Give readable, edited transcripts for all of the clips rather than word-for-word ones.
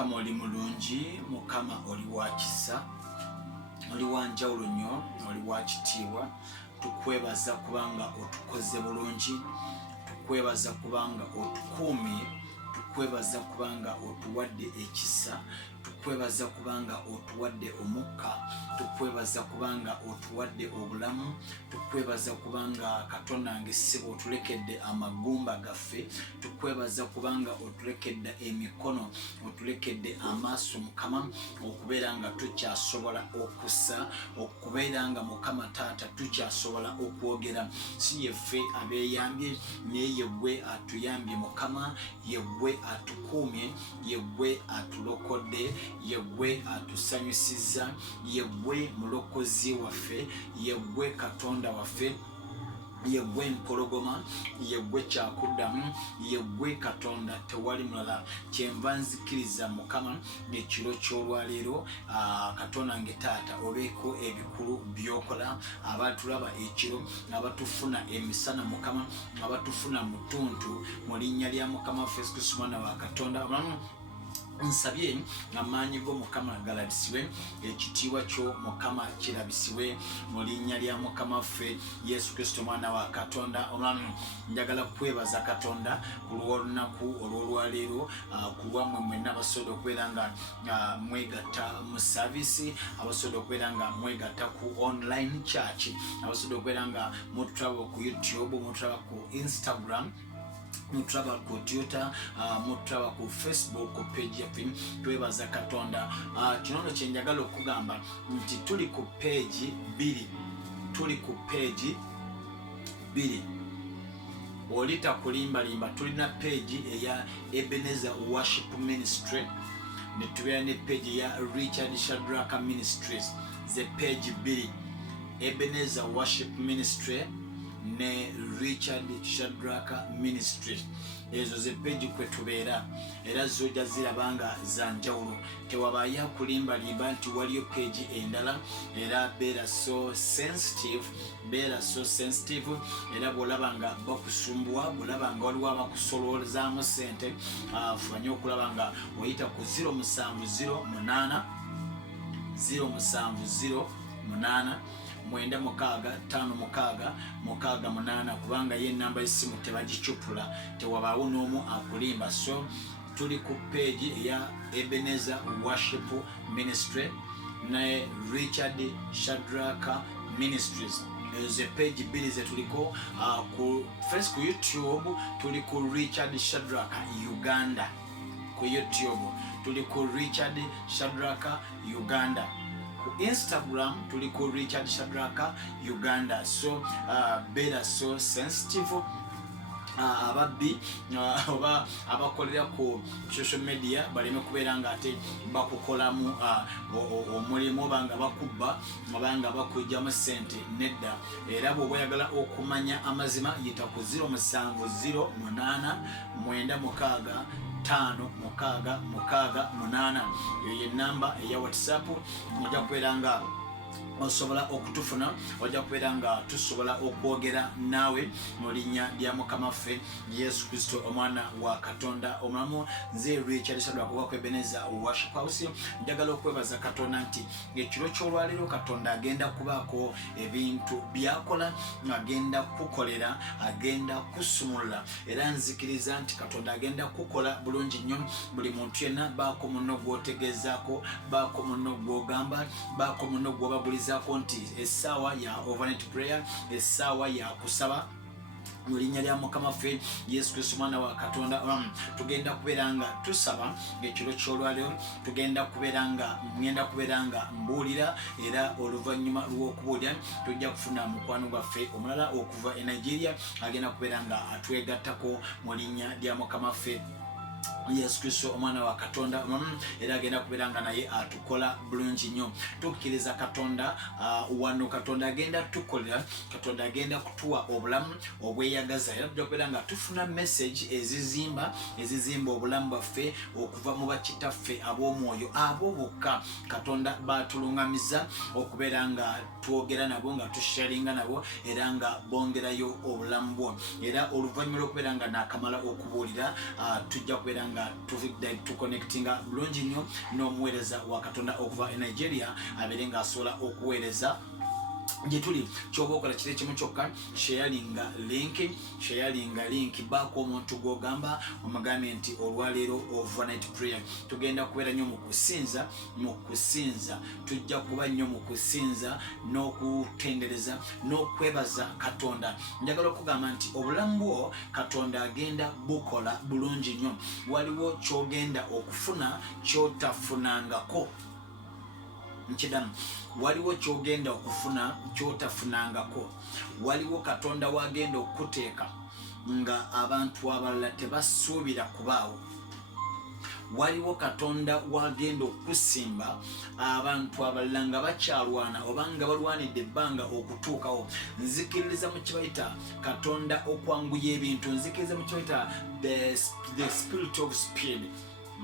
Mukama oli mulungi, Mukama oli wa kisa, oli wa njawulo nnyo, oli wa kitiibwa. Tukwebaza kubanga otukoze bulungi, tukwebaza kubanga otukuumye, tukwebaza kubanga otuwadde ekisa, tukwebaza kubanga otuwadde omukka, tukwebaza kubanga otuwadde obulamu, tukwebaza kubanga Katonda ng'essebo otulekedde amagumba gaffe, tukwebaza kubanga otulekedde emikono, otulekedde amaaso Mukama, okubeera nga tukyasobola okussa, okubeera nga Mukama Taata tukyasobola okwogera. Si yeffe abeeyambye, naye ye gwe atuyambye Mukama, ye gwe atukuumye, ye gwe atulokodde, ye gwe atusanyusizza, ye gwe mulokozi waffe, ye gwe Katonda waffe, ye gwe mpologoma, ye gwe kyakuddamu, ye gwe Katonda tewali mulala. Kyenva nzikiriza Mukama ekiro ky'olwaleero, Katonda nge Taata obeeko ebikulu by'okola, abatulaba ekiro, abatufuna emisana Mukama, abatufuna mu ttuntu, mu linnya lya Mukama waffe Yesu Kristo Mwana wa Katonda. Nsabye amaanyi go Mukama galabisibwe, ekitiibwa kyo Mukama kirabisibwe mu linnya lya Mukama waffe Yesu Kristo Mwana wa Katonda omulamu. Njagala kwebaza Katonda ku lw'olunaku olw'olwaleero, ku lwammwe mwenna abasobola okubeera nga mwegatta mu saavisi, abasobola okubeera nga mwegatta ku online church, abasobola okubeera nga mutulaba ku YouTube, mutulaba ku Instagram, mutulaba ku Twitter, mutulaba ku Facebook page yaffe. Twebaza Katonda. Kino kye njagala okugamba nti tuli ku page 2, tuli ku page 2. Olita kulimbalimba, tulina page eya Ebenezer Worship Ministry, ne tubeera ne page ya Richard Shadraka Ministries. Ze page 2, Ebenezer Worship Ministry ne Richard Shadraka Ministries. Ezo ze page kwe tubeera, era zojja zirabanga za njawulo. Tewabaayo kulimbalimba nti waliyo page endala, era beera so sensitive, era bw'olaba nga bakusumbuwa, bw'olaba nga waliwo abakusoloozaamu sente, fanye okulaba nga oyita ku 0708 96556 kubanga ye namba y'essimu tebagicupula, tewabaawo n'omu akulimba. So tuli ku page eya Ebenezer Worship Ministry ne Richard Shadraka Ministries. Ze page 2 ze tuliko. Ku first ku YouTube tuli ku Richard Shadraka Uganda, ku YouTube tuli ku Richard Shadraka Uganda. Ku Instagram tuli ku Richard Shadraka Uganda. So beera so sensitive, ababbi oba abakolera ku social media baleme kubeera nga ate bakukolamu omulimu, oba nga bakubba, oba nga bakujjamu sente. Nedda. Era bw'oba oyagala okumanya amazima yita ku 0708565668. Eyo ye namba eya WhatsApp. Ojja kubeera nga osobola okutufuna, ojja kubeera nga tusobola okwogera naawe mu linnya lya Mukama waffe Yesu Kristo Omwana wa Katonda omulamu. Nze Richard Shadraka wa Ebenezer Worship House. Njagala okwebaza Katonda nti ekiro ky'olwaleero Katonda agenda kubaako ebintu byakola, agenda kukolera, agenda kusumulula, era nzikiriza nti Katonda agenda kukola bulungi nnyo. Buli muntu yenna baako munno gw'otegeezaako, baako munno gw'ogamba, baako munno gw'obabuliza nti essaawa ya overnight prayer, essaawa ya kusaba mu linnya lya Mukama waffe Yesu Kristo Mwana wa Katonda. Tugenda kubeera nga tusaba ekiro ky'olwaleero, ngenda kubeera nga mbuulira, era oluvannyuma lw'okubuulira tujja kufuna mukwano gwaffe omulala okuva e Nigeria, agenda kubeera nga atwegattako mu linnya lya Mukama waffe Yesu Kristo Omwana wa Katonda. Era agenda kubeera nga naye atukola bulungi nnyo. Tukkiriza Katonda wano, Katonda agenda tukolera, Katonda agenda kutuwa obulamu obweyagaza, era tujja kubeera nga tufuna message ezizimba obulamu bwaffe okuva mu bakitaffe ab'omwoyo abo bokka Katonda batulungamiza okubeera nga twogera nabo, nga tusharinga nabo, era nga bongerayo obulamu bwo. Era oluvannyuma lw'okubeera nga naakamala okubuulira, tujja okubeera nga tuconnectinga bulungi nnyo n'omuweereza wa Katonda okuva e Nigeria abeere ng'asobola okuweereza gye tuli. Ky'oba okola kiri kimu kyokka, sharinga link baako omuntu gw'ogamba omugambe nti olwaleero overnight prayer tugenda kubeera nnyo mu kusinza tujja kuba nnyo mu kusinza n'okutendereza n'okwebaza Katonda. Njagala okugamba nti obulamu bwo Katonda agenda bukola bulungi nnyo. Waliwo ky'ogenda okufuna ky'otafunangako. Nkidamu, waliwo ky'ogenda okufuna ky'otafunangako. Waliwo Katonda wagenda okuteeka nga abantu abalala tebasuubira kubaawo. Waliwo Katonda wagenda okusimba abantu abalala nga bakyalwana oba nga balwanidde ebbanga okutuukawo. Nzikiririza mu kibayita Katonda okwanguya ebintu, nzikiriza mu kibayita the spirit of speed,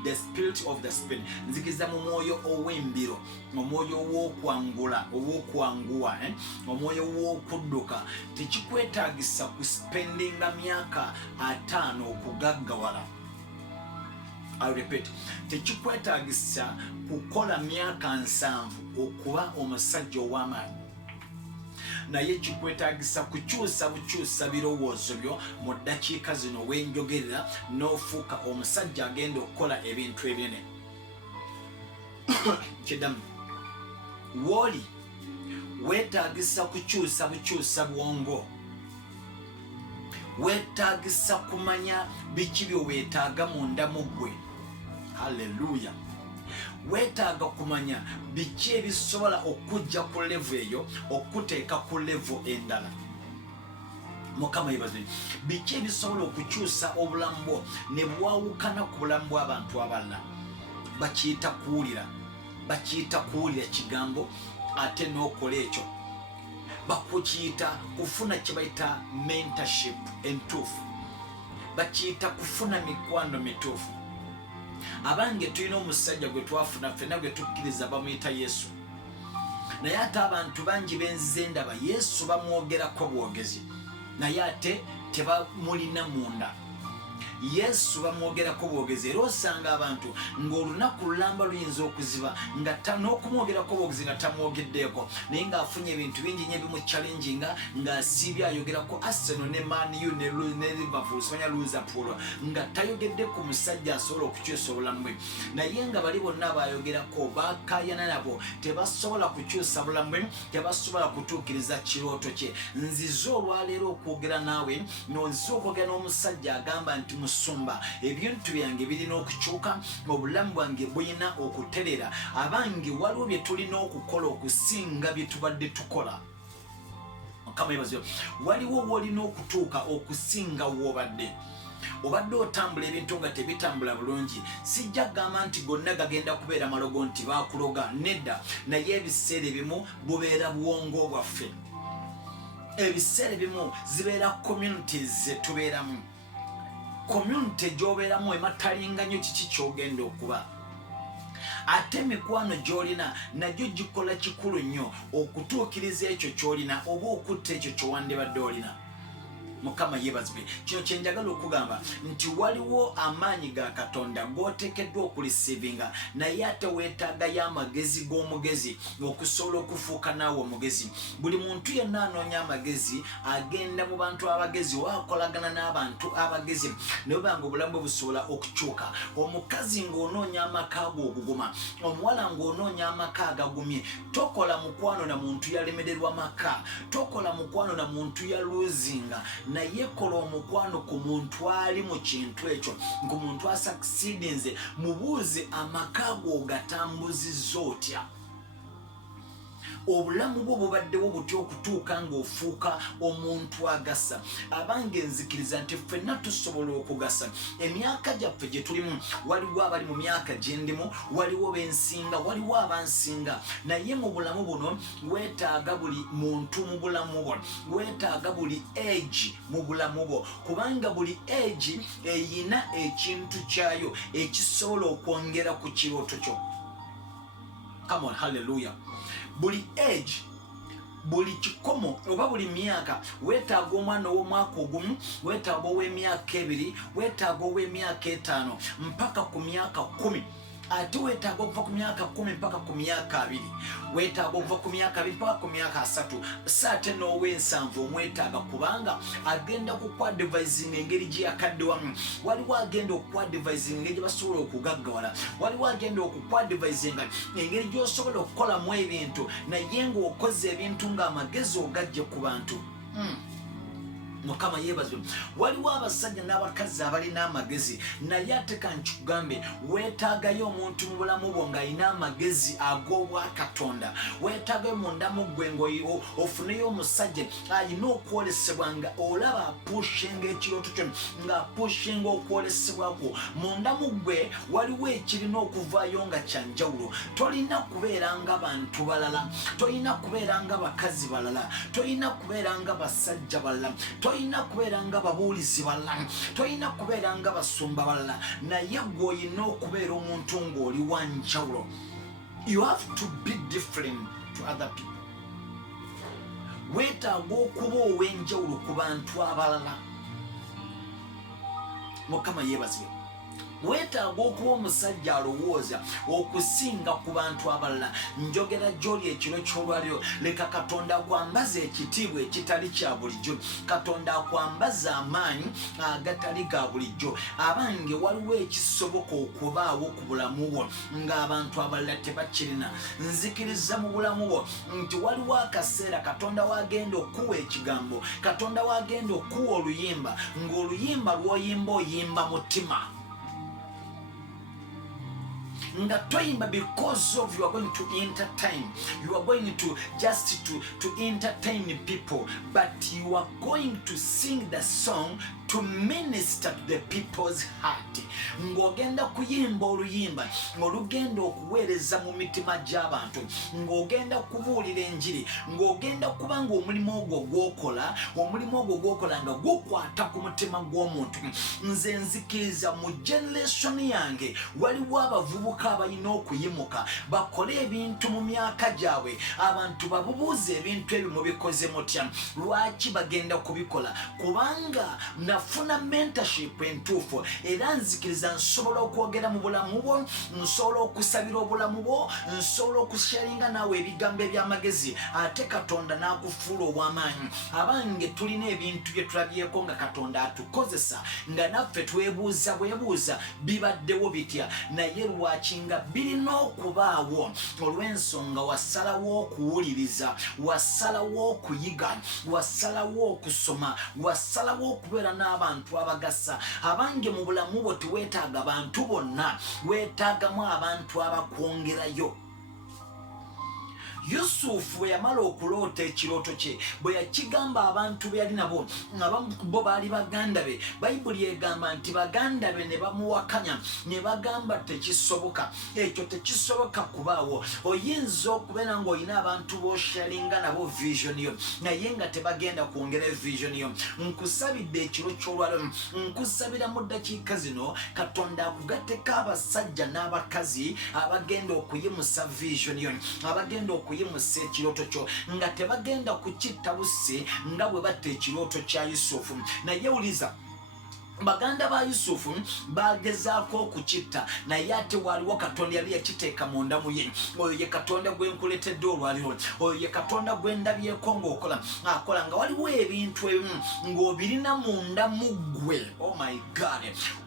the spirit of the spirit. Nzikiriza mu mwoyo ow'embiro, omwoyo w'okwangula, ow'okwanguwa, omwoyo w'okudduka. Tekikwetaagisa kuspendinga myaka 5 okugaggawala. I repeat, tekikwetaagisa kukola myaka 7 okuba omusajja ow'amaanyi. Naye kikwetaagisa kukyusa bukyusa birowoozo byo mu ddakiika zino wenjogerera n'ofuuka omusajja agenda okukola ebintu ebinene. Kidamu, wooli weetaagisa kukyusa bukyusa bwongo. Weetaagisa kumanya biki byo weetaaga munda mu ggwe. Haleluya. Weetaaga kumanya biki ebisobola okujja ku level eyo okuteeka ku level endala. Mukama yebaze. Biki ebisobola okukyusa obulamu bwo ne bwawukana ku bulamu bw'abantu abalala. Bakiyita kuwulira kigambo ate n'okola ekyo. Bakukiyita kufuna kye bayita mentorship entuufu. Bakiyita kufuna mikwano mituufu. Abange tulina omusajja gwe twafuna ffenna gwe tukkiriza bamuyita Yesu. Naye ate abantu bangi benzize ndaba Yesu bamwogerako bwogezi, naye ate tebamulina munda. Yesu bamwogerako bwogezi, era osanga abantu ng'olunaku lulamba luyinza okuziba nga n'okumwogerako bwogezi nga tamwogeddeeko, naye ng'afunye ebintu bingi nnyo ebimuchallenginga, ng'asiibye ayogerako Arsenal ne Man U ne Liverpool, simanya Liverpool, nga tayogedde ku musajja asobola okukyusa obulamu bwe. Naye nga bali bonna bayogerako bakaayana nabo tebasobola kukyusa bulamu bwe, tebasobola kutuukiriza kirooto kye. Nzize olwaleero okwogera naawe, nzize okwogera n'omusajja agamba nti musumba, ebintu byange birina okukyuka, obulamu bwange bulina okuterera. Abange waliwo bye tulina okukola okusinga bye tubadde tukola. Mukama yebaze. Waliwo w'olina okutuuka okusinga w'obadde. Obadde otambula ebintu nga tebitambula bulungi. Sijja gamba nti gonna gagenda kubeera malogo nti baakuloga, nedda. Naye ebiseera ebimu bubeera bwongo bwaffe. Ebiseera ebimu zibeera communities ze tubeeramu. Community gy'obeeramu ematalinga nnyo kiki ky'ogenda okuba. Ate mikwano gy'olina nagyo gikola kikulu nnyo okutuukiriza ekyo ky'olina oba okutta ekyo ky'owandibadde olina. Mukama yeebazibwe. Kino kye njagala okugamba nti waliwo amaanyi ga Katonda g'oteekeddwa okulisiivinga, naye ate weetaagayo amagezi g'omugezi okusobola okufuuka naawe omugezi. Buli muntu yenna anoonya amagezi agenda mu bantu abagezi oba akolagana n'abantu abagezi ne banga obulamu bwe busobola okukyuka. Omukazi ng'onoonya amaka go okuguma, omuwala ng'onoonya amaka agagumye, tokola mukwano na muntu yalemererwa maka, tokola mukwano na muntu yaluuzinga, naye kola omukwano ku muntu ali mu kintu ekyo, ku muntu asakisiidinze. Mubuuze amaka go gatambuzizza otya. Obulamu bwo bubaddewo butya okutuuka ng'ofuuka omuntu agasa. Abange nzikiriza nti ffenna tusobola okugasa. Emyaka gyaffe gye tulimu, waliwo abali mu myaka gye ndimu, waliwo bensinga, waliwo abansinga. Naye mu bulamu buno weetaaga buli muntu mu bulamu bwo, weetaaga buli age mu bulamu bwo, kubanga buli age eyina ekintu kyayo ekisobola okwongera ku kirooto kyo. Come on, hallelujah. Buli age, buli kikomo oba buli myaka weetaaga omwana ow'omwaka ogumu, weetaaga ow'emyaka 2, weetaaga ow'emyaka 5 mpaka ku myaka 10. Ate weetaaga okuva ku myaka 10 mpaka ku myaka 2, weetaaga okuva ku myaka 2 mpaka ku myaka 3, saate n'ow'ensanvu omwetaaga kubanga agenda kukwadvisinga engeri gye yakaddewamu. Waliwo agenda okukwadvisinga engeri gye basobola okugaggawala, waliwo agenda okukwadvisinga engeri gy'osobola okukolamu ebintu naye ng'okoze ebintu ng'amagezi ogajje ku bantu. Mukama yeebazibwe. Waliwo abasajja n'abakazi abalina amagezi naye ate kankikugambe weetaagayo omuntu mu bulamu bwo ng'alina amagezi ag'obwakatonda. Weetaagayo mundamu ggwe ng'ofuneyo omusajja alina okwolesebwa nga olaba apushinga ekirooto kyo ng'apushinga okwolesebwa kwo. Mundamu ggwe waliwo ekirina okuvaayo nga kyanjawulo. Tolina kubeera ng'abantu balala, tolina kubeera ng'abakazi balala, tolina kubeera ng'abasajja balala, tolina kubeera nga babuulizi balala, tolina kubeera nga basumba balala, naye gwe olina okubeera omuntu ng'oli wanjawulo. You have to be different to other people. Weetaaga okuba ow'enjawulo ku bantu abalala. Mukama yeebazibwe. Weetaaga okuba omusajja alowooza okusinga ku bantu abalala. Njogera gy'oli ekiro ky'olwaliro, leka Katonda akwambaza ekitiibwa ekitali kya bulijjo, Katonda akwambaza amaanyi agatali ga bulijjo. Abange waliwo ekisoboka okubaawo ku bulamu bwo ng'abantu abalala tebakirina. Nzikiriza mu bulamu bwo nti waliwo akaseera Katonda wagenda okuwa ekigambo, Katonda wagenda okuwa oluyimba, ng'oluyimba lw'oyimba oyimba mutima. Nga toyimba because of you are going to entertain, you are going to just to entertain people, but you are going to sing the song to minister to the people's heart. Ng'ogenda kuyimba oluyimba ng'olugenda okuweereza mu mitima gy'abantu, ng'ogenda kubuulira enjiri, ng'ogenda kuba ng'omulimu ogwo gw'okola nga gukwata ku mutima gw'omuntu. Nze nzikiriza mu generation yange waliwo abavubuka abalina okuyimuka bakole ebintu mu myaka gyabwe, abantu babubuuza ebintu ebyo mubikoze mutya, lwaki bagenda kubikola? Kubanga nafuna mentorship entuufu era nzikiriza nsobola okwogera mu bulamu bwo, nsobola okusabira obulamu bwo, nsobola okusharinga naawe ebigambo eby'amagezi, ate Katonda n'akufuula ow'amaanyi. Abange tulina ebintu bye tulabyeko nga Katonda atukozesa nga naffe twebuuza bwebuuza bibaddewo bitya, naye lwaki nga birina okubaawo olw'ensonga wasalawo okuwuliriza, wasalawo okuyiga, wasalawo okusoma, wasalawo okubeera n'abantu abagasa. Abange mu bulamu bwo teweetaaga bantu bonna, weetaagamu abantu abakwongerayo. Yusufu bwe yamala okuloota ekirooto kye, bwe yakigamba abantu be yali nabo, abamu bo baali baganda be, Bayibuli egamba nti baganda be ne bamuwakanya ne bagamba tekisoboka, ekyo tekisoboka kubaawo. Oyinza okubeera ng'olina abantu b'osharinga nabo vision yo naye nga tebagenda kwongera vision yo. Nkusabidde ekiro ky'olwaliro, nkusabira mu ddakiika zino Katonda akugatteko abasajja n'abakazi abagenda okuyimusa vision yo, abagenda yimusa ekirooto kyo nga tebagenda kukitta busse nga bwe batta ekirooto kya Yusufu. Naye wuliza, baganda ba Yusufu bagezaako okukitta naye ate waliwo Katonda yali yakiteeka mu ndamu ye. Oyo ye Katonda gwe nkuletedde olwaliro, oyo ye Katonda gwe ndabyeko ng'okola nga waliwo ebintu ebimu ng'obirina mu ndamu gwe. Oh my God,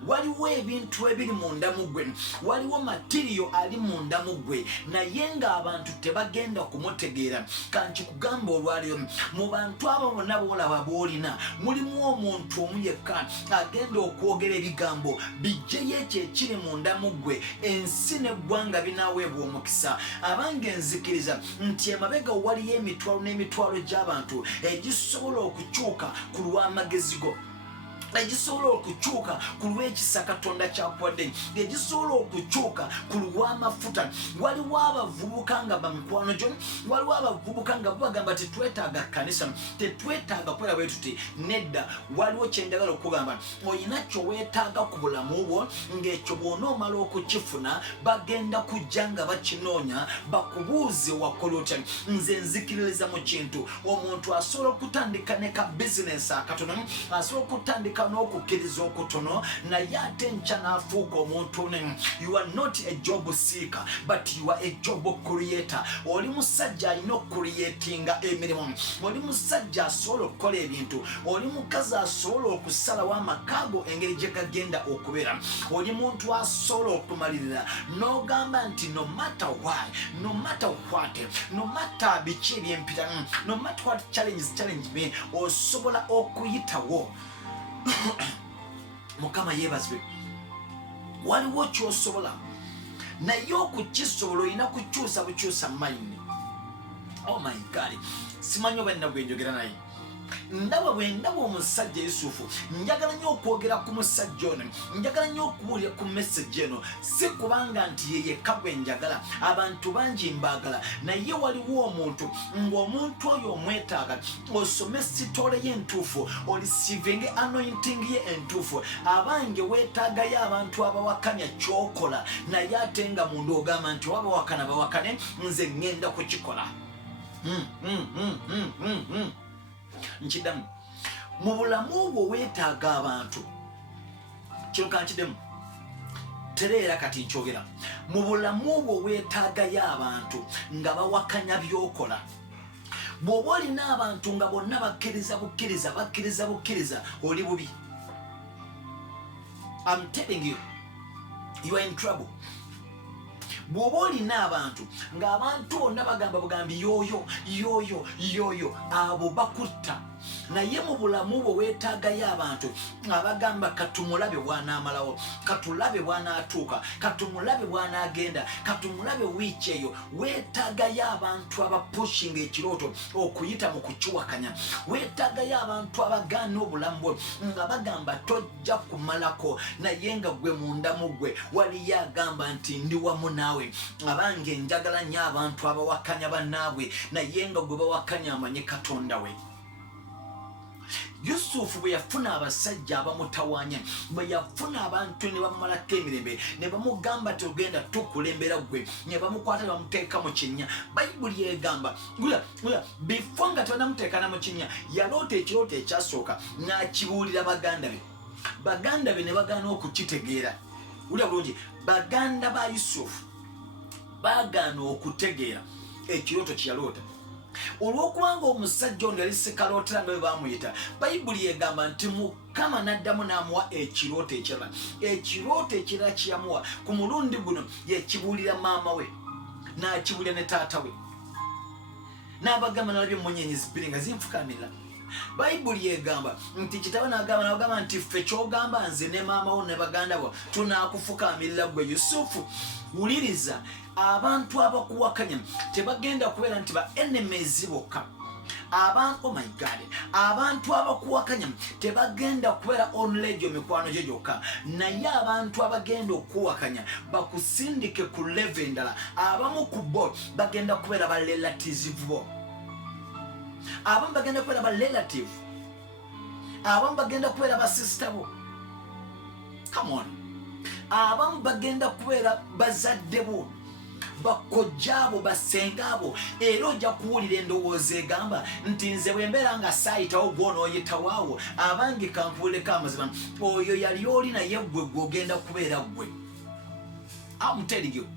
waliwo ebintu ebiri mu ndamu gwe, waliwo matiriyo ali mu ndamu gwe naye ng'abantu tebagenda kumutegeera. Kankikugamba olwaliro, mu bantu abo bonna boolaba boolina mulimu omuntu omu yekka agenda okwogera ebigambo bijjeyo ekyo ekiri mu ndamu gwe, ensi n'eggwanga binaaweebwa omukisa. Abange nzikiriza nti emabega waliyo emitwalo n'emitwalo gy'abantu egisobola okukyuka ku lw'amagezi go. egisobola okukyuka ku lw'ekisa Katonda kyakuwadde, egisobola okukyuka ku lw'amafuta. Waliwo abavubuka nga bamikwano gyo, waliwo abavubuka nga bagamba tetwetaaga kanisa, tetwetaaga kwera bwe tuti. Nedda, waliwo kyendagala okugamba, olina kyoweetaaga ku bulamu bwo, ng'ekyo bw'onoomala okukifuna bagenda kujja nga bakinoonya bakubuuze wakola otya. Nze nzikiririza mu kintu, omuntu asobola okutandika ne ka bizinesi akatono, asobola okutandika n'okukkiriza okutono, naye ate nkya n'afuuka omuntu ne. You are not a job seeker, but you are a job creator. Oli musajja alina okucreatinga emirimu, oli musajja asobola okukola ebintu, oli mukazi asobola okusalawo amakaago engeri gye gagenda okubeera, oli muntu asobola okumalirira n'ogamba nti no matter why, no matter what, no matter biki ebyempita, no matter what challenges challenge me, osobola okuyitawo. Mukama yeebazibwe. Waliwo ky'osobola, naye okukisobola olina kukyusa bukyusa mayini. Oh my God, simanyi oba nina gwe njogera naye. Ndaba bwe ndaba omusajja Yusufu, njagala nnyo okwogera ku musajja ono, njagala nnyo okubuulira ku message eno, si kubanga nti ye yekka gwe njagala, abantu bangi mbaagala, naye waliwo omuntu ng'omuntu oyo omwetaaga osome sitole ye entuufu, olisiivinge anointing ye entuufu. Abange weetaagayo abantu abawakanya ky'okola, naye ate nga munda ogamba nti wabawakana bawakane, nze ŋŋenda kukikola. Nkidamu, mu bulamu bwo weetaaga abantu. Kino kankidemu, tereera kati nkyogera. Mu bulamu bwo weetaagayo abantu nga bawakanya by'okola. Bw'oba olina abantu nga bonna bakkiriza bukkiriza, oli bubi. I'm telling you, you are in trouble. Bw'oba olina abantu ng'abantu bonna bagamba bugambi yooyo, abo bakutta. Naye mu bulamu bwe weetaagayo abantu abagamba katumulabe bw'anaamalawo, katulabe bw'anaatuuka, katumulabe bw'anaagenda, katumulabe wiiki eyo. Weetaagayo abantu abapushinga ekirooto okuyita mu kukiwakanya. Weetaagayo abantu abagaana obulamu bwo nga bagamba tojja kumalako, naye nga gwe mundamu gwe waliyo agamba nti ndi wamu naawe. Abange njagala nnyo abantu abawakanya bannaabwe, naye nga gwe bawakanya amanyi Katonda we. Yusufu bwe yafuna abasajja abamutawaanya, bwe yafuna abantu ne bamumalako emirembe, ne bamugamba togenda tukulembera gwe, ne bamukwata ne bamuteeka mu kinnya. Bayibuli egamba before nga tebanamuteeka mu kinnya, yaloota ekirooto ekyasooka n'akibuulira baganda be. Baganda be ne bagaana okukitegeera. Wulira bulungi, baganda ba Yusufu baagaana okutegeera ekirooto kye yaloota. Olw'okubanga omusajja ono yali sekalootera nga bwe baamuyita, Bayibuli egamba nti Mukama n'addamu n'amuwa ekirooto ekirala. Ekirooto ekirala kyeyamuwa ku mulundi guno yekibuulira maama we, n'akibuulira ne taata we. N'abagamba nalabye emmunyeenye bbiri nga zinfukamira. Bayibuli egamba nti kitaba n'agamba nti ffe ky'ogamba nze ne maama wo ne baganda bo tunaakufukamirira gwe Yusufu. Wuliriza, abantu abakuwakanya tebagenda kubeera nti ba enemies bokka. Oh my God, abantu abakuwakanya tebagenda kubeera only gyo mikwano gyo gyokka, naye abantu abagenda okuwakanya bakusindike ku level endala. Abamu ku bo bagenda kubeera ba relatives bo, abamu bagenda kubeera ba relative, abamu bagenda kubeera ba sister bo. Come on. Abamu bagenda kubeera bazadde bo, bakojjaabo, basengaabo. Era ojja kuwulira endowooza egamba nti nze bwe mbeera nga saayitawo gw'onooyitawaawo, abange kankuwuleko amazima, oyo yali oli naye gwe gw'ogenda kubeera gwe. I'm telling you.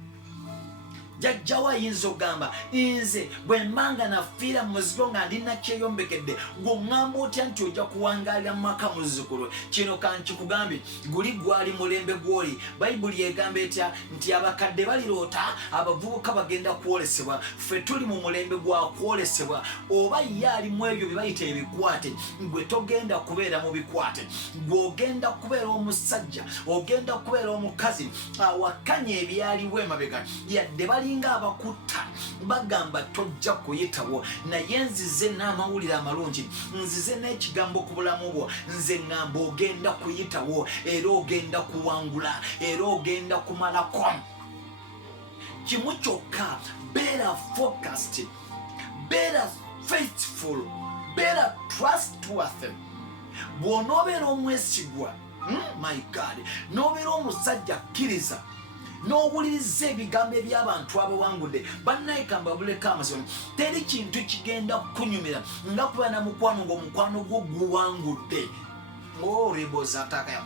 Jajjawo ayinza okugamba nze bwe mmanga nafiira mu muzigo nga ndina kyeyombekedde, gw'oŋŋamba otya nti ojja kuwangaalira mu maka muzzukulu? Kino kankikugambye, guli gwali mulembe gw'oli. Bayibuli egamba etya nti abakadde baliroota abavubuka bagenda kwolesebwa. Ffe tuli mu mulembe gwa kwolesebwa. Oba ye ali mu ebyo bye bayita ebikwate, gwe togenda kubeera mu bikwate. Gwe ogenda kubeera omusajja, ogenda kubeera omukazi awakanya ebyaliwo emabega, yadde bali balinga abakutta bagamba tojja kuyitawo naye nzize n'amawulire amalungi nzize n'ekigambo ku bulamu bwo nze ŋŋamba ogenda kuyitawo era ogenda kuwangula era ogenda kumalako kimu kyokka better focused better faithful better trustworthy bw'onoobeera omwesigwa my God n'obeera omusajja kkiriza n'owuliriza ebigambo eby'abantu abawangudde bannaye kambabuleko amasomero teri kintu kigenda kukunyumira nga kuba na mukwano ng'omukwano gwo guwangudde ribozataka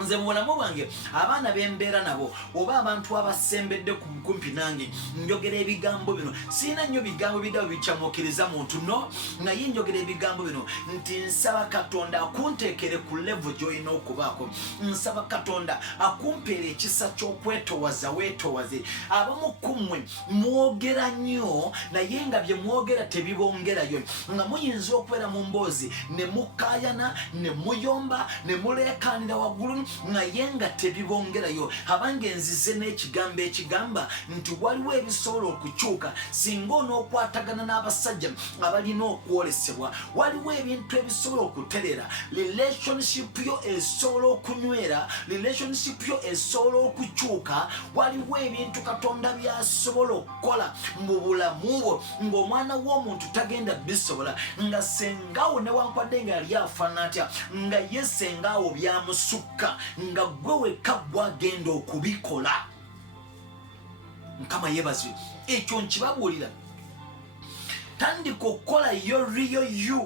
nze mu bulamu bwange abaana bembeera nabo oba abantu abasembedde kumpi nange njogera ebigambo bino siina nnyo bigambo biddawo bikyamukiriza muntu no naye njogera ebigambo bino nti nsaba katonda akunteekere ku levo gy'olina okubaako nsaba katonda akumpeera ekisa ky'okwetowaza weetowaze abamu kummwe mwogera nnyo naye nga bye mwogera tebibongerayo nga muyinza okubeera mu mboozi ne mukaayana ne muyomba ne muleekaanira waggulu naye nga tebibongerayo abange nzize n'ekigambo ekigamba nti waliwo ebisobola okukyuka singa onookwatagana n'abasajja abalina okwolesebwa waliwo ebintu ebisobola okuterera relationship yo esobola okunywera relationship yo esobola okukyuka waliwo ebintu katonda byasobola okukola mu bulamu bwo ng'omwana w'omuntu tagenda bisobola nga sengaawo newankwadde nga yali afaana atya nga ye sengaawo byamusukka nga gwe wekka gwagenda okubikola mukama yeebazibwe ekyo nkibabuulira tandika okukola yo riyo you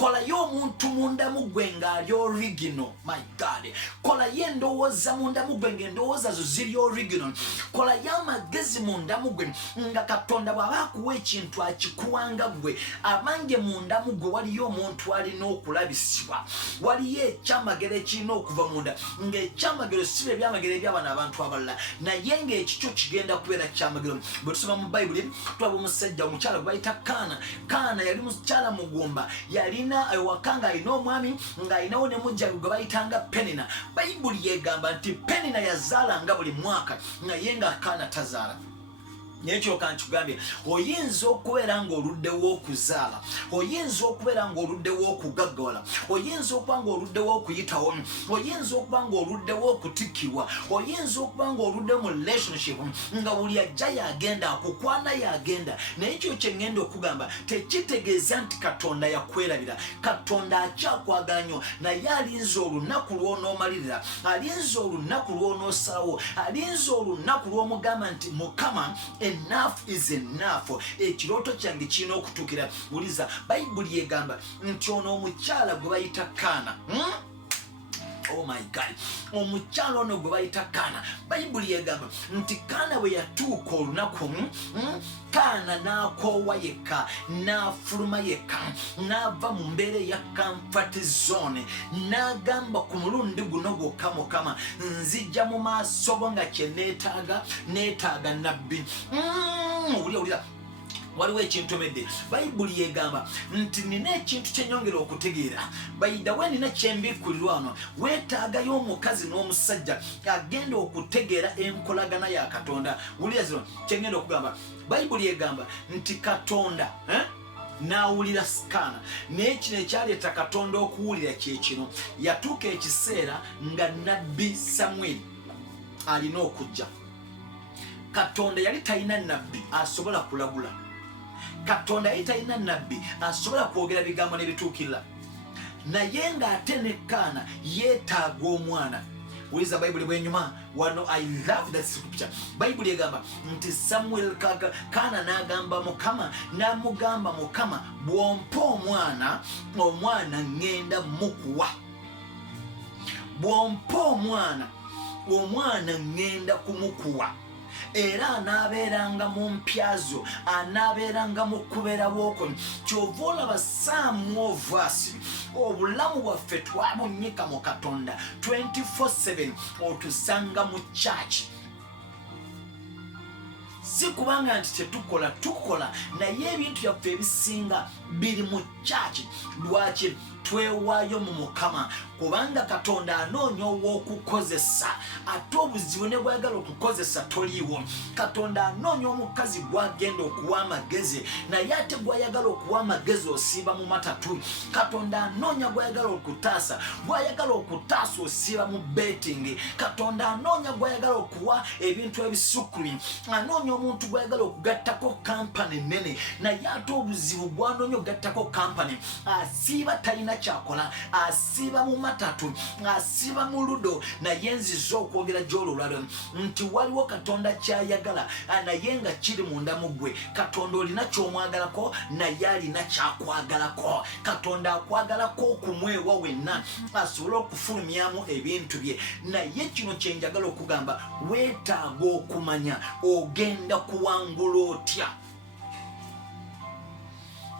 kolayo omuntu mundamu gwe ng'ali original my God kolayo endowooza mundamu gwe ng'endowooza zo ziri original kolayo amagezi mundamu gwe nga katonda bw'aba akuwa ekintu akikuwanga gwe abange mundamu gwe waliyo omuntu alina okulabisibwa waliyo ekyamagero ekirina okuva munda ng'ekyamagero si bye byamagero ebyabana abantu abalala naye ng'ekikyo kigenda kubeera kyamagero bwe tusoma mu bayibuli tulaba omusajja omukyala gwe bayita kaana yali mukyala mugumba yalina ewaka ng'alina omwami ng'alinawo ne mujjawe gwe bayitanga penina bayibuli yegamba nti penina yazaalanga buli mwaka naye nga kaana tazaala nekyo kankigambye oyinza okubeera ng'oluddewo okuzaala oyinza okubeera ng'oluddewo okugaggawala oyinza okuba ng'oluddewo okuyitawo oyinza okuba ng'oluddewo okutikkirwa oyinza okuba ng'oluddewo mu relationship nga buli ajja yagenda akukwana yagenda naye ekyo kyeŋŋenda okugamba tekitegeeza nti katonda yakwerabira katonda akyakwagala nnyo naye alinza olunaku lw'onoomalirira alinza olunaku lw'onoosalawo alinza olunaku lw'omugamba nti mukama enough is enough ekirooto kyange kirina okutuukira buliza bayibuli yegamba nti ono omukyala gwe bayita kaana oh my God omukyala ono gwe bayita kaana bayibuli yegamba nti kaana bwe yatuuka olunaku kaana n'akoowa yekka n'afuluma yekka n'ava mu mbeera eya comfort zone n'agamba ku mulundi guno gwokka mukama nzijja mu maaso bo nga kye neetaaga nabbi owulira waliwo ekintu medde bayibuli yegamba nti nina ekintu kyenyongera okutegeera bayidawe nina kyembikkulirwa wano weetaagayo omukazi n'omusajja agenda okutegeera enkolagana ya katonda wulira zino kyengenda okugamba bayibuli yegamba nti katonda n'awulira kaana naye kino ekyaleeta katonda okuwulira kyekino yatuuka ekiseera nga nabbi Samwiri alina okujja katonda yali talina nabbi asobola kulagula katonda yali talina nabbi asobola kwogera bigambo n'ebituukirira naye ng'ate ne kaana yeetaaga omwana wuliriza bayibuli bw'enyuma wano I love that scripture bayibuli egamba nti Samuel kaana n'agamba mukama n'amugamba mukama bw'ompa omwana ŋŋenda mukuwa bw'ompa omwana ŋŋenda kumukuwa era anaabeeranga mu mpyazo anaabeeranga mu kubeerawo okwo kyova olaba Psalm verse obulamu bwaffe twabunyika mu katonda 24/7 otusanga mu church si kubanga nti tukola naye ebintu byaffe ebisinga biri mu church. Lwaki? Twewaayo mu Mukama, kubanga Katonda anoonya ow'okukozesa ate obuzibu ne bwagala okukozesa toliiwo. Katonda anoonya omukazi gwagenda okuwa amagezi naye ate gwayagala okuwa amagezi osiiba mu matatu. Katonda anoonya gwayagala okutaasa, gwayagala okutaasa osiiba mu betting. Katonda anoonya gwayagala okuwa ebintu ebisukkulumi, anoonya omuntu gwayagala okugattako kampani nene naye ate obuzibu gwanoonya okugattako kampani asiiba talina kyakola, asiiba mu matatu, asiiba mu ludo. Naye nziza okwogera gy'olwo olwaliro nti waliwo Katonda kyayagala naye nga kiri munda mu ggwe. Katonda olina ky'omwagalako naye alina kyakwagalako. Katonda akwagalako okumwewa wenna asobole okufulumyamu ebintu bye. Naye kino kye njagala okugamba, weetaaga okumanya ogenda kuwangula otya,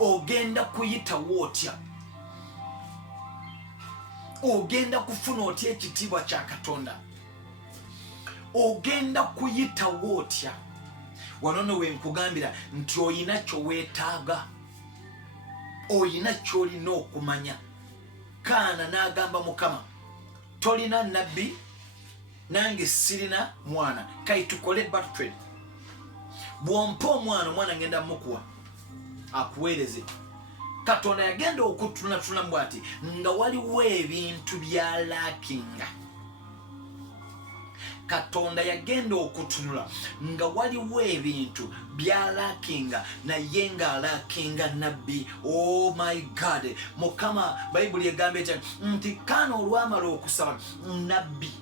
ogenda kuyitawo otya, ogenda kufuna otya ekitiibwa kya Katonda, ogenda kuyitawo otya. Wano we nkugambira nti oyina kyoweetaaga, oyina kyolina okumanya. Kaana n'agamba Mukama, tolina nabbi nange sirina mwana, kati tukole battle. Bw'ompa omwana ngenda mukuwa akuweereze. Katonda yagenda okutunatuna bw'ati nga waliwo ebintu byalakinga. Katonda yagenda okutunula nga waliwo ebintu byalakinga naye nga alakinga nabbi. Oh my God, Mukama Bayibuli egamba etya nti Kaana olwamala okusaba nabbi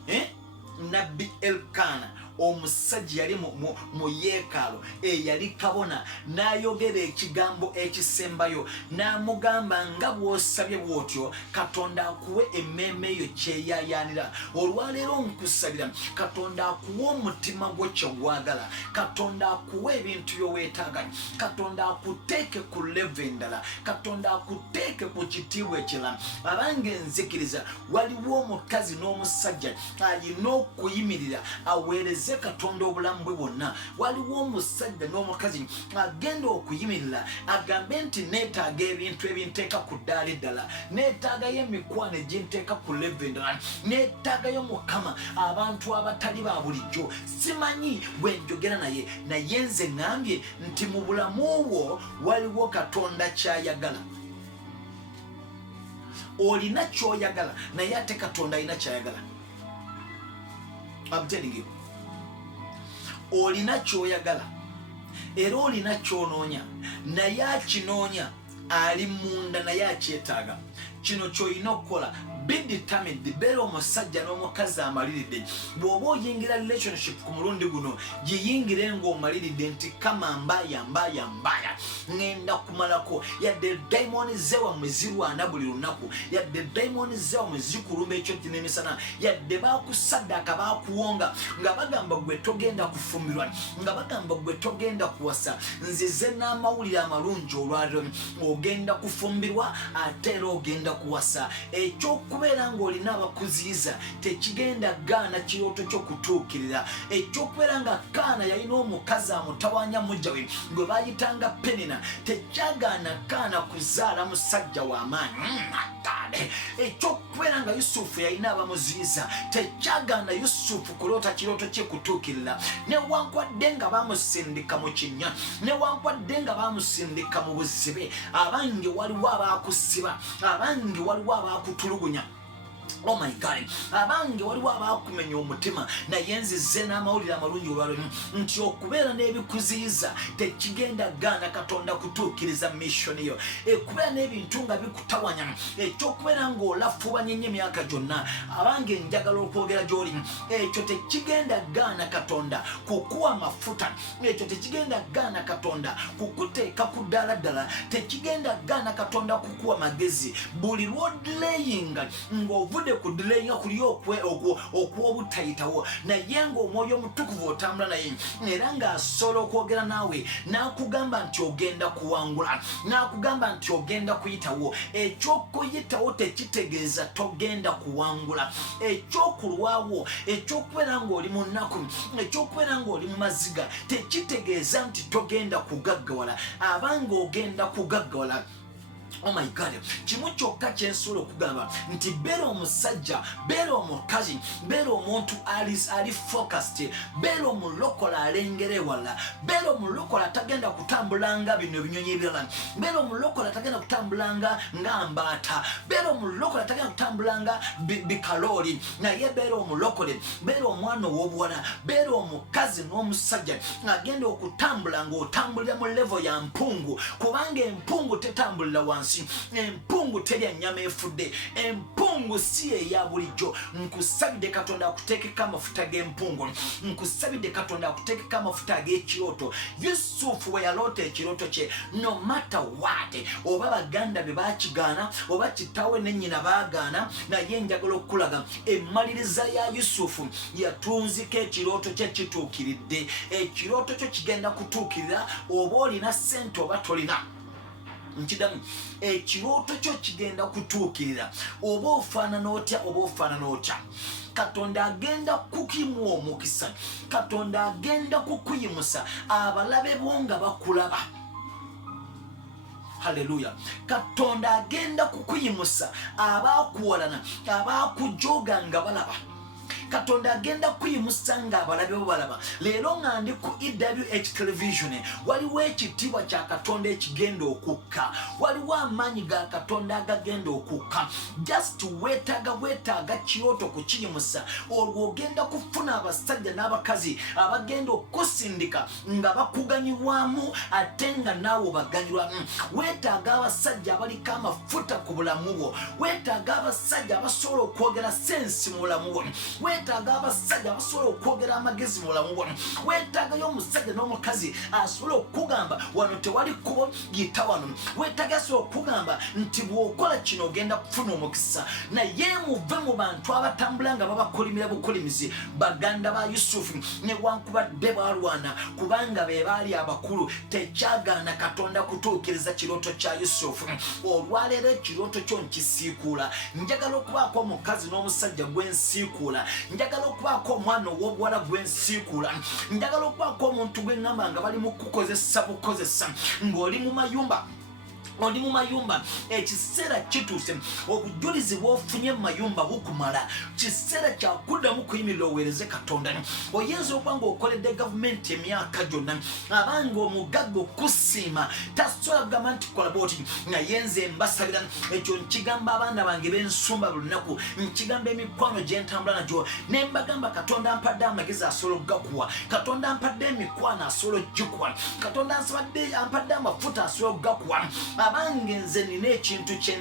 nabbi Elkana omusajja yali mu yeekaalu eyali kabona n'ayogera ekigambo ekisembayo n'amugamba nga bw'osabye bw'otyo Katonda akuwe emmeeme eyo kyeyayaanira. Olwaleero nkusabira Katonda akuwe omutima gwo kye gwagala, Katonda akuwe ebintu byoweetaaga, Katonda akuteeke ku level endala, Katonda akuteeke ku kitiibwa ekirala. Abange nzikiriza waliwo omukazi n'omusajja alina okuyimirira aweereze Katonda obulamu bwe bwonna. Waliwo omusajja n'omukazi agenda okuyimirira agambe nti neetaaga ebintu ebinteeka ku ddaala eddala, neetaagayo emikwano eginteeka ku level endala, neetaagayo Mukama abantu abatali ba bulijjo. Simanyi bwe njogera naye nze ngambye nti mu bulamu bwo waliwo Katonda kyayagala. Olina kyoyagala naye ate Katonda alina kyayagala. I'm telling you. Olina kyoyagala era olina kyonoonya naye akinoonya ali munda naye akyetaaga. Kino kyolina okukola. Be determined. Beera omusajja n'omukazi amaliridde. Bw'oba oyingira relationship ku mulundi guno giyingire ng'omaliridde nti kama mbaya ngenda kumalako. Yadde daimoni zewammwe zirwana buli lunaku, yadde daimoni zewammwe zikulumba ekyo n'emisana, yadde baakusaddaaka baakuwonga nga bagamba gwe togenda kufumbirwa, nga bagamba gwe togenda kuwasa, nzize n'amawulire amalungi olwaliro ogenda kufumbirwa ate era ogenda kuwasa. Ekyokubeera ng'olina abakuziyiza tekigenda gaana kirooto ky'okutuukirira. Ekyokubeera nga Kaana yalina omukazi amutawanya mujja we gwe baayitanga Penina tekyagaana Kaana kuzaala musajja w'amaanyi. Ekyokubeera nga Yusufu yalina abamuziyiza tekyagaana Yusufu kuloota kirooto kye kutuukirira. Newankwadde nga baamusindika mu kinnya, newankwadde nga baamusindika mu buzibe, abange waliwo abaakusiba, abange waliwo abaakutulugunya. Oh my God, abange waliwo abaakumenya omutima naye nzize n'amawulire amalungi olwaliro nti okubeera n'ebikuziyiza tekigenda gaana Katonda kutuukiriza mission yo. Okubeera n'ebintu nga bikutawanya, ekyokubeera ng'olafubanye nnyo emyaka gyonna, abange njagala okwogera gy'oli, ekyo tekigenda gaana Katonda kukuwa amafuta, ekyo tekigenda gaana Katonda kukuteeka ku ddaala ddala, tekigenda gaana Katonda kukuwa magezi. Buli lw'odelayinga ng'ovu ovudde ku dilayinga kuli okw'obutayitawo naye ng'omwoyo omutukuvu otambula naye era ng'asobola okwogera naawe n'akugamba nti ogenda kuwangula n'akugamba nti ogenda kuyitawo ekyokuyitawo tekitegeeza togenda kuwangula ekyokulwawo ekyokubeera ng'oli mu nnaku ekyokubeera ng'oli mu maziga tekitegeeza nti togenda kugaggawala abanga ogenda kugaggawala. Oh my God, kimu kyokka kyensobola okugamba nti beera omusajja beera omukazi beera omuntu ali focused beera omulokola alengera ewala beera omulokola atagenda kutambulanga bino ebinyonyi ebirala beera omulokola atagenda kutambulanga ng'ambaata beera omulokola atagenda kutambulanga bikalooli naye beera omulokole beera omwana ow'obuwala beera omukazi n'omusajja agenda okutambula ng'otambulira mu levo ya mpungu kubanga empungu tetambulira wansi empungu terya nnyama efudde empungu si eya bulijjo nkusabidde Katonda akuteekeko amafuta g'empungu nkusabidde Katonda akuteekeko amafuta ag'ekirooto. Yusufu bwe yaloota ekirooto kye no matter what oba baganda be baakigaana oba kitaawe ne nnyina baagaana naye njagala okulaga emmaliriza ya Yusufu yatunziko ekirooto kye kituukiridde ekirooto kyo kigenda kutuukirira oba olina ssente oba tolina nkidamu ekirooto kyo kigenda kutuukirira oba ofaanana otya oba ofaanana otya. Katonda agenda kukimu omukisa Katonda agenda kukuyimusa abalabe bo nga bakulaba. Haleluya. Katonda agenda kukuyimusa abaakuwalana abaakujoga nga balaba. Katonda agenda kuyimusa nga abalabe bo balaba. Leero nga ndi ku EWH television waliwo ekitiibwa kya Katonda ekigenda okukka waliwo amaanyi ga Katonda agagenda okukka. Just weetaaga kirooto kukiyimusa olwo ogenda kufuna abasajja n'abakazi abagenda okusindika nga bakuganyirwamu ate nga naawe obaganyirwamu. Weetaaga abasajja abaliko amafuta ku bulamu bwo weetaaga abasajja abasobola okwogera sensi mu bulamu bwo weetaaga abasajja abasobola okwogera amagezi mu bulamu bwo weetaagayo omusajja n'omukazi asobola okugamba wano tewali kkubo yita wano weetaaga asobola okugamba nti bw'okola kino ogenda kufuna omukisa. Naye muve mu bantu abatambula nga babakolimira bukolimizi baganda ba Yusufu newankubadde balwana kubanga be baali abakulu tekyagaana Katonda kutuukiriza kirooto kya Yusufu. Olwaleero ekirooto kyo nkisiikuula njagala okubaako omukazi n'omusajja gwensiikuula njagala okubaako omwana ow'obuwala gwensiikuula njagala okubaako omuntu gwe ŋŋamba nga bali mu kukozesa bukozesa ng'oli mu mayumba oli mu mayumba ekiseera kituuse obujulizi bw'ofunye mu mayumba bukumala kiseera kyakuddamu kuyimirira oweereze Katonda. Oyinza okuba ng'okoledde gavumenti emyaka gyonna abanga omugagga okusiima tasobola kugamba nti kola bwoti naye nze mbasabira ekyo nkigamba abaana bange b'ensumba buli lunaku nkigamba emikwano gye ntambula nagyo ne mbagamba Katonda ampadde amagezi asobola okugakuwa Katonda ampadde emikwano asobola okugikuwa Katonda ampadde amafuta asobola okugakuwa abange nze nina ekintu kye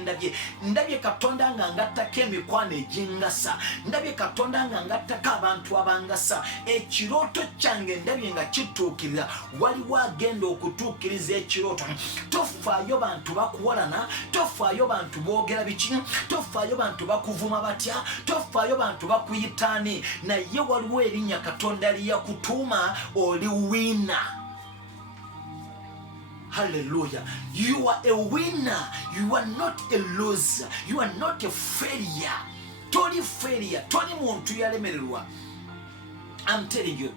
ndabye Katonda nga ngattako emikwano egingasa ndabye Katonda nga ngattako abantu abangasa ekirooto kyange ndabye nga kituukirira waliwo agenda okutuukiriza ekirooto. Tofaayo bantu bakuwalana tofaayo bantu boogera biki tofaayo bantu bakuvuma batya tofaayo bantu bakuyitaani naye waliwo erinnya Katonda liyakutuuma oli wina. Hallelujah. You are a winner. You are not a loser. You are not a failure. Toli failure. Toli muntu yalemererwa. I'm telling you.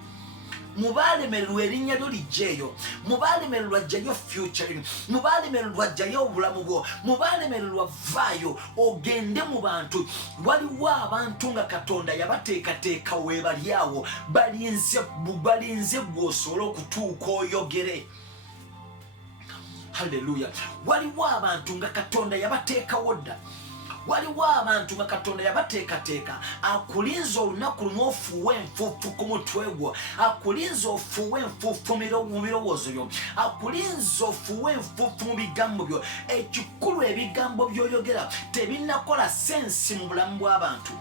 Mubalemererwa erinnya lyo lijjeeyo mubalemererwa jjayo future mubalemererwa jjayo obulamu bwo mubalemererwa vaayo ogende mu bantu. Waliwo abantu nga Katonda yabateekateeka weebali awo balinze bw'osobola okutuuka oyogere. Hallelujah. Waliwo abantu nga Katonda yabateekawo dda waliwo abantu nga Katonda yabateekateeka akulinza olunaku lumu ofuuwe enfuufu ku mutwe gwo akulinza ofuuwe enfuufu mu birowoozo byo akulinza ofuuwe enfuufu mu bigambo byo. Ekikulu ebigambo by'oyogera tebinakola sensi mu bulamu bw'abantu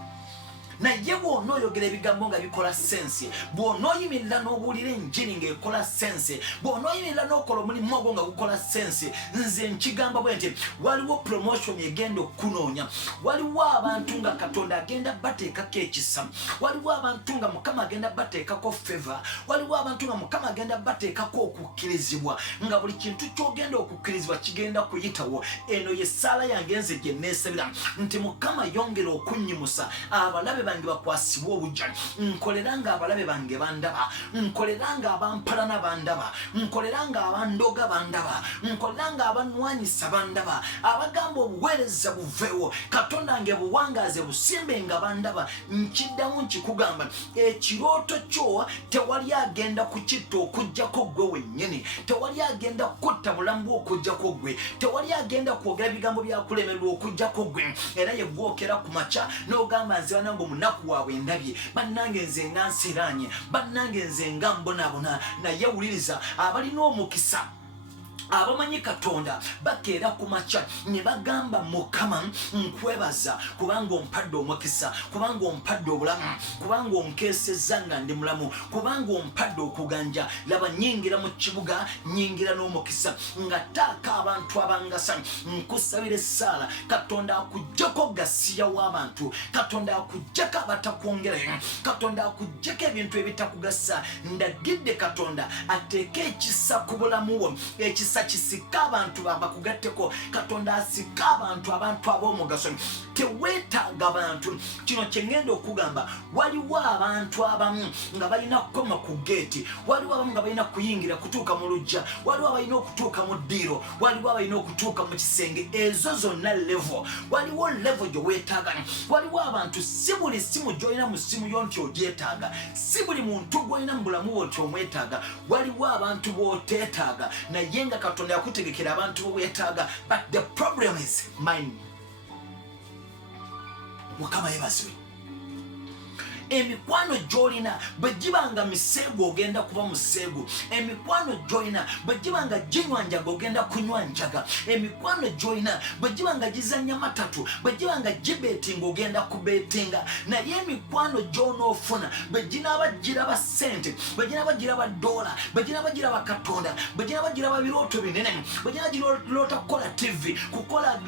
naye bw'onooyogera ebigambo nga bikola sense, bw'onooyimirira n'obuulira enjiri ng'ekola sense, bw'onooyimirira n'okola omulimu ogwo nga gukola sense, nze nkigamba bwe nti waliwo promotion egenda okunoonya, waliwo abantu nga Katonda agenda bateekako ekisa, waliwo abantu nga Mukama agenda bateekako favor, waliwo abantu nga Mukama agenda bateekako okukkirizibwa, nga buli kintu ky'ogenda okukkirizibwa kigenda kuyitawo. Eno ye ssaala yange nze gye neesabira nti Mukama yongera okunnyimusa abalabe bange bakwasibwe obujja, nkolera nga abalabe bange bandaba, nkolera nga abampalana bandaba, nkolera nga abandoga bandaba, nkolera nga abanwanyisa bandaba, abagamba obuweereza buveewo, Katonda nge buwangaaze busimbe nga bandaba. Nkiddamu nkikugamba ekirooto kyo tewali agenda kukitta okujjako gwe wennyini, tewali agenda kutta bulamu bwo okujjako gwe, tewali agenda kwogera bigambo byakulemererwa okujjako gwe, era ye gwokera ku makya n'ogamba nze banange omunaku waabwe ndabye, bannange nze nga nsiraanye, bannange nze nga mbonaabona. Naye wuliriza, abalina omukisa abamanyi Katonda bakeera ku makya ne bagamba Mukama nkwebaza kubanga ompadde omukisa, kubanga ompadde obulamu, kubanga onkeesezza nga ndi mulamu, kubanga ompadde okuganja. Laba nyingira mu kibuga, nyingira n'omukisa nga taaka abantu abangasa. Nkusabira essaala Katonda akuggyako gasiya w'abantu, Katonda akuggyako abatakwongerayo, Katonda akuggyako ebintu ebitakugasa. Ndagidde Katonda ateeke ekisa ku bulamu bwo, ekisa kisika abantu abakugatteko. Katonda asika abantu ab'omugaso. Teweetaaga abantu. Kino kye ngenda okugamba, waliwo abantu abamu nga balina kukoma ku geeti, waliwo abamu nga balina kuyingira kutuuka mu lujja, waliwo abalina okutuuka mu ddiiro, waliwo abalina okutuuka mu kisenge. Ezo zonna levo, waliwo levo gye weetaaga. Waliwo abantu si buli simu gy'olina mu simu yo nti ogyetaaga, si buli muntu gw'olina mu bulamu bwo nti omwetaaga. Waliwo abantu b'oteetaaga naye nga Katonda yakutegekera abantu bo weetaaga. But the problem is mine. Mukama yebazibwe. Emikwano gy'olina bwe gibanga miseego ogenda kuba museego, emikwano gy'olina bwe gibanga ginywanjaga ogenda kunywanjaga, emikwano gy'olina bwe gibanga gizanya matatu, bwe gibanga gibeetinga ogenda kubeetinga. Naye emikwano gy'onoofuna bwe ginaaba giraba ssente, bwe ginaaba giraba ddoola, bwe ginaaba giraba Katonda, bwe ginaaba giraba birooto binene, bwe ginaaba giroota kukola TV, kukola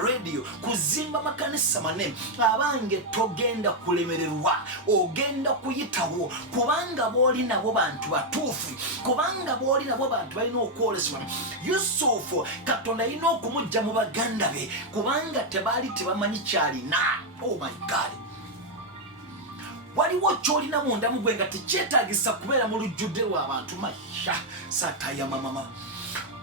radio, kuzimba makanisa manene, abange togenda kulemererwa, ogenda kuyitawo kubanga booli nabo bantu batuufu, kubanga booli nabo bantu balina okwolesebwa. Yusufu Katonda alina okumujja mu baganda be kubanga tebaali tebamanyi kyalina. Oh my God. Waliwo kyolina mundamu gwe nga tekyetaagisa kubeera mu lujjudde lw'abantu. Masha sataya mama.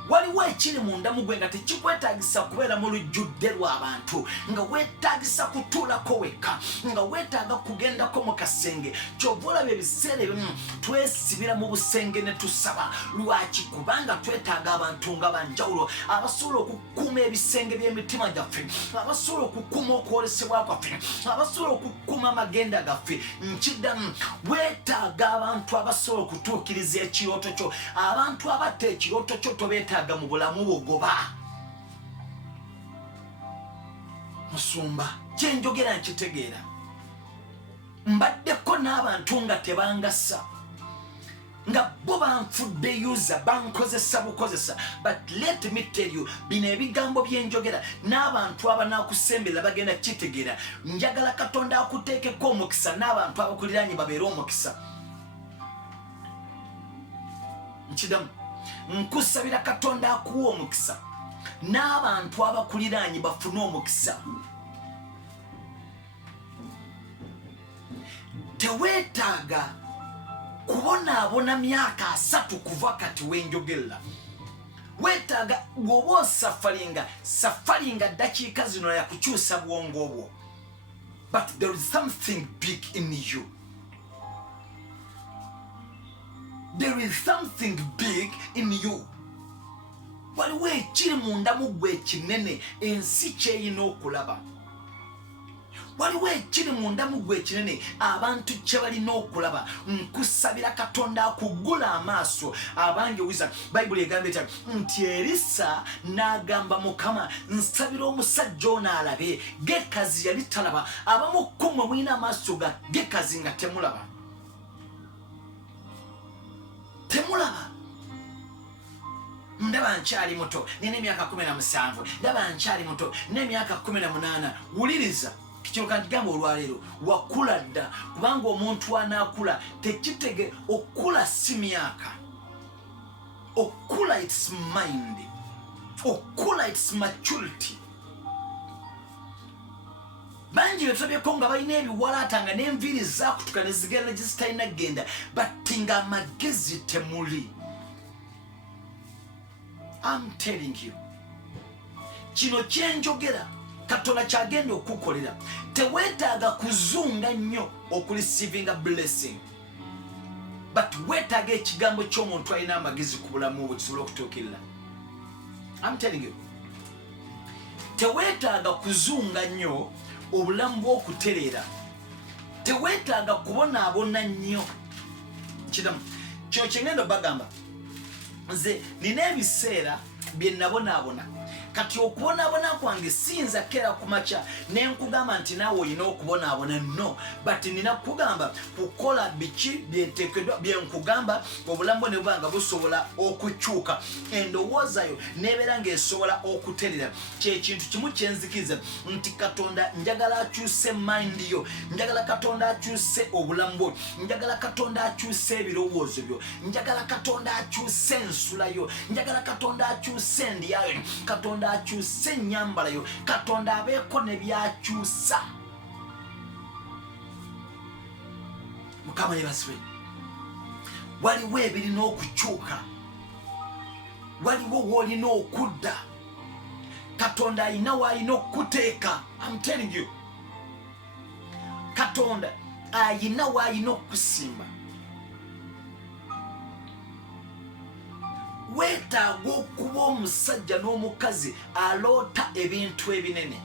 Waliwo ekiri mundamu gwe nga tekikwetaagisa kubeera mu lujjudde lw'abantu, nga weetaagisa kutuulako wekka, nga weetaaga kugendako mu kasenge. Kyova olaba ebiseera ebimu twesibira mu busenge ne tusaba. Lwaki? Kubanga twetaaga abantu nga banjawulo abasobola okukuuma ebisenge by'emitima gyaffe, abasobola okukuuma okwolesebwa kwaffe, abasobola okukuuma amagenda gaffe. Nkiddamu, weetaaga abantu abasobola okutuukiriza ekirooto kyo. Abantu abatta ekirooto kyo tobeetaaga mu bulamu bugoba. Musumba kyenjogera nkitegeera. Mbaddeko n'abantu nga tebangasa, nga bo banfudde yuza, bankozesa bukozesa. But let me tell you, bino ebigambo byenjogera n'abantu abanaakusembera bagenda kitegeera. Njagala Katonda akuteekeko omukisa n'abantu abakuliraanye babeere omukisa. Nkidamu, nkusabira Katonda akuwa omukisa n'abantu abakuliraanye bafune omukisa. Teweetaaga kubonaabona myaka 3 kuva kati wenjogerera. Weetaaga bw'oba osafaringa dakiika zino yakukyusa bwongo bwo. But there is something big in you. There is something big in you. Waliwo ekiri mundamu gwe kinene ensi kyeyina okulaba. waliwo ekiri munda mu gwe ekinene abantu kye balina okulaba. Nkusabira Katonda akuggula amaaso. Abange wiza Bayibuli egamba nti Erisa n'agamba Mukama, nsabira omusajja ono alabe. Gekazi yali talaba. Abamu ku mmwe mulina amaaso ga Gekazi nga temulaba. Temulaba. Ndaba nkyali muto nina emyaka 17, ndaba nkyali muto n'emyaka 18. Wuliriza kino kandigamba olwaleero, wakula dda, kubanga omuntu anaakula tekitege okula si myaka. Okula its mind, okula its maturity. Bangi betusabyeko nga balina ebiwalaata nga n'enviiri zaakutuka ne zigenda gye zitalina genda, bati nga amagezi temuli. I'm telling you, kino kyenjogera Katonda kyagenda okukolera. Teweetaaga kuzunga nnyo okurisivinga blessing, but weetaaga ekigambo ky'omuntu alina amagezi ku bulamu bwe kisobola okutuukirira. I'm telling you, teweetaaga kuzunga nnyo obulamu bw'okutereera. Teweetaaga kubonaabona nnyo. Kino kyengenda bagamba, nze nina ebiseera bye nabonaabona. Kati okubonaabona kwange siyinza kera ku makya ne nkugamba nti naawe olina okubonaabona, no, but nina kugamba kukola biki byeteekeddwa bye nkugamba obulamu ne bwanga busobola okukyuka. Endowooza yo nebeera ng'esobola okuterera. Kyekintu kimu kyenzikiriza nti Katonda njagala akyuse mind yo, njagala Katonda akyuse obulamu bwo, njagala Katonda akyuse ebirowoozo byo, njagala Katonda akyuse ensula yo, njagala Katonda akyuse endya yo, Katonda akyuse ennyambala yo, Katonda abeeko ne byakyusa. Mukama yebazibwe. Waliwo ebirina okukyuka, waliwo w'olina okudda. Katonda alina w'alina okuteeka. I'm telling you, Katonda alina w'alina okusimba. Weetaaga okuba omusajja n'omukazi aloota ebintu ebinene.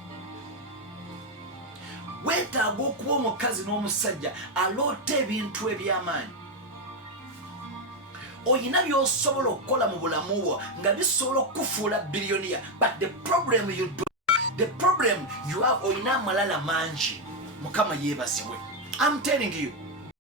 Weetaaga okuba omukazi n'omusajja aloota ebintu eby'amaanyi. Oyina by'osobola okukola mu bulamu bwo nga bisobola okufuula biliyoniya, but the problem you have, oyina amalala mangi. Mukama yeebazibwe. I'm telling you,